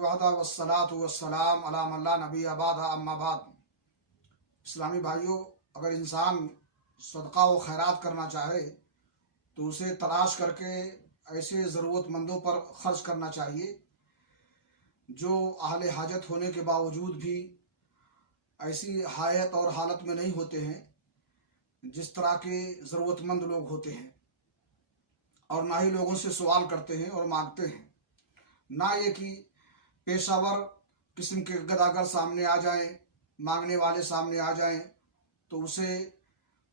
वहदा वस्सलातु वस्सलाम अला मन ला नबी बाद अम्मा बाद। इस्लामी भाइयों, अगर इंसान सदका व खैरात करना चाहे तो उसे तलाश करके ऐसे ज़रूरतमंदों पर ख़र्च करना चाहिए जो अहले हाजत होने के बावजूद भी ऐसी हायत और हालत में नहीं होते हैं जिस तरह के ज़रूरतमंद लोग होते हैं, और ना ही लोगों से सवाल करते हैं और मांगते हैं। ना ये कि पेशावर किस्म के गदागर सामने आ जाएं, मांगने वाले सामने आ जाएं तो उसे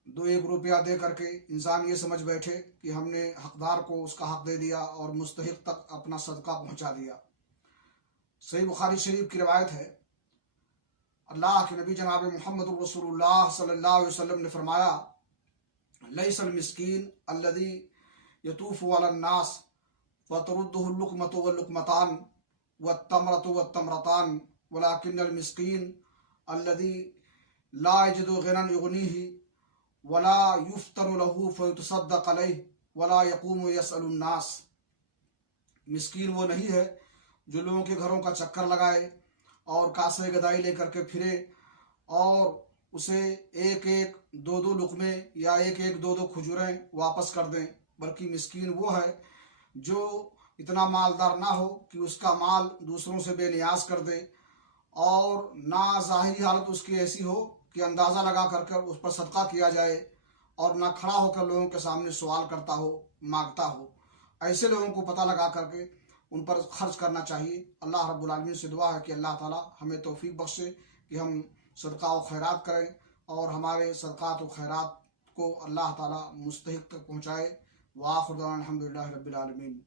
2-1 रुपया दे करके इंसान ये समझ बैठे कि हमने हकदार को उसका हक दे दिया और मुस्तहिक तक अपना सदका पहुंचा दिया। सही बुखारी शरीफ की रवायत है, अल्लाह के नबी जनाब मोहम्मद रसूलुल्लाह सल्लल्लाहु अलैहि वसल्लम ने फरमाया, लैसल मिस्कीन अल्लज़ी यतूफ़ु अलन नास फ़तरुद्दुहु लुक़मतु व लुक़मतान व तमरतु व तमरतान वलाकिन्नल मिस्कीन अल्लज़ी ला यजिदु गिनन युग़नीही वला युफ़्तनु लहू फ़युतसद्दक़ अलैहि वला यक़ूमु यसअलुन नास। मिस्कीन वो नहीं है जो लोगों के घरों का चक्कर लगाए और कासे गदाई लेकर के फिरे और उसे 1-1, 2-2 लुक़मे या 1-1, 2-2 खजूरें वापस कर दें, बल्कि मिस्कीन वो है जो इतना मालदार ना हो कि उसका माल दूसरों से बेनियाज कर दे, और ना ज़ाहिरी हालत उसकी ऐसी हो कि अंदाज़ा लगा कर उस पर सदका किया जाए, और ना खड़ा होकर लोगों के सामने सवाल करता हो, मांगता हो। ऐसे लोगों को पता लगा करके उन पर खर्च करना चाहिए। अल्लाह रब्बुल आलमीन से दुआ है कि अल्लाह ताला हमें तौफीक बख्शे कि हम सदका व खैरात करें और हमारे सदक़ात व खैरात को अल्लाह ताला मुस्तहिक तक पहुँचाए। व आखिर दावाना अल्हम्दुलिल्लाहि रब्बिल आलमीन।